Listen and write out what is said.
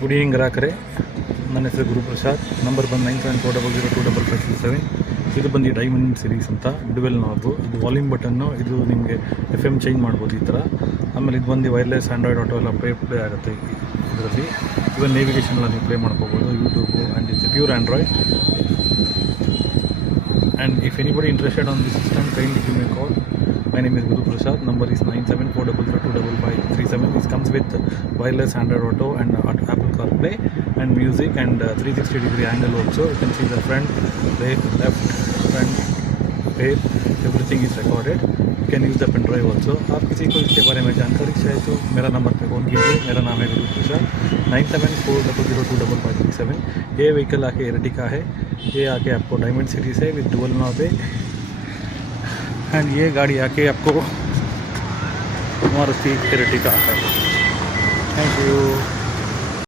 Good evening ಗ್ರಾಹಕರೇ, ನನ್ನ ಹೆಸರು ಗುರುಪ್ರಸಾದ್. ನಂಬರ್ ಬಂದು 9740025567. ಇದು ಬಂದು ಡೈಮಂಡ್ ಸಿರೀಸ್ ಅಂತ ಡ್ಯುವೆಲ್ ನಾಬು. ಇದು ವಾಲ್ಯೂಮ್ ಬಟನ್ನು, ಇದು ನಿಮಗೆ FM ಚೇಂಜ್ ಮಾಡ್ಬೋದು ಈ ಥರ. ಆಮೇಲೆ ಇದು ಬಂದು ವೈರ್ಲೆಸ್ ಆ್ಯಂಡ್ರಾಯ್ಡ್ ಆಟೋ ಎಲ್ಲ ಪ್ಲೇ ಆಗುತ್ತೆ ಇದರಲ್ಲಿ. ಇವನ್ ನೇವಿಗೇಷನ್ ಎಲ್ಲ ನೀವು ಪ್ಲೇ ಮಾಡ್ಕೋಬೋದು, YouTube, and it's pure Android. And if anybody interested on this system, kindly give me a call. My name is Guru Prasad. Number is 9740025537. This comes with wireless Android Auto and Apple CarPlay and music and 360-degree angle also. You can see the front, left, front, rear, everything is recorded. You can use the pen drive also. आप किसी को इसके बारे में जानकारी चाहिए तो मेरा नंबर पे फ़ोन कीजिए. मेरा नाम है गुरु प्रसाद. 9740025537. ये व्हीकल आके एर्टिगा है. ये आके आपको डायमंड सिटी से विद डुअल नॉब है. एंड ये गाड़ी आके आपको मारुति एर्टिगा है. Thank you.